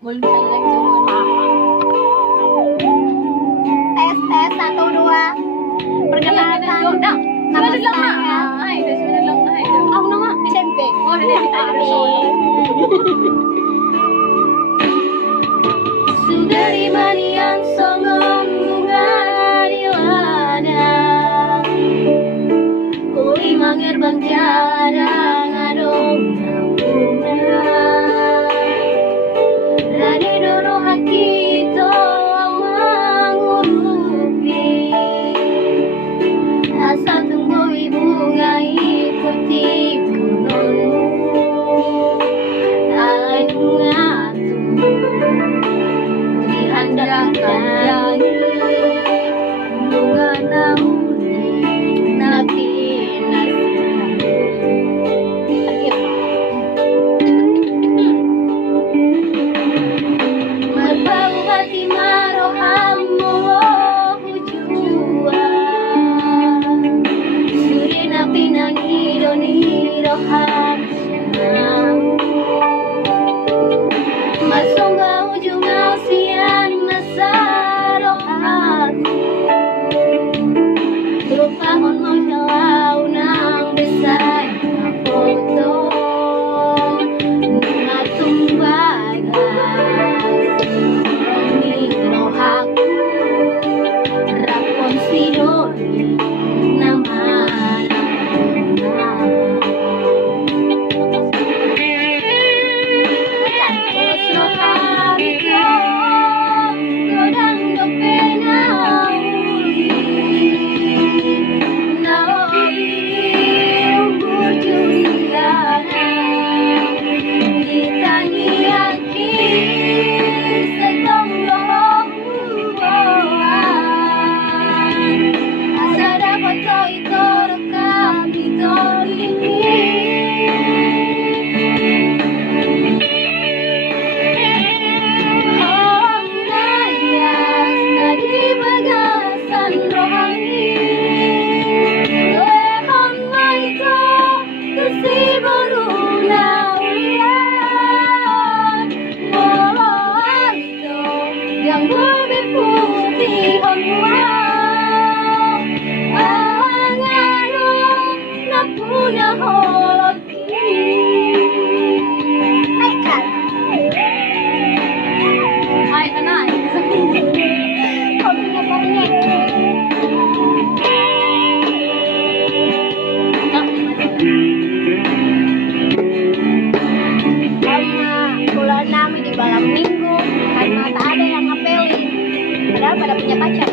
Belum saya lagi semua. Tes 1 2. Perkenalkan nama saya. Ay, das mo na lang na ito. Ako na nga, Disempe. Oh, dali tayo solo. Sugari maniang songong bunga diwada. Kuli mangerbang jarang adong bunga. Rade doro hakito mangurupi. Asa tumbuhi bunga ikuti gunungmu. Alay bunga dihandapkan bunga nauni nabi merbau hati marohamu hujua suri nabi nangidoni roham masonga ujung ausian masarohati lupa on mau jalau nang besar foto ngatung bagas ini rohaku rapon sidoni nama yang lebih putih angano na punya hologi naikkan Ay, anay. hobinya banyak sama bulan namin di malam minggu karena tak ada yang ngapelin padahal pada punya pacar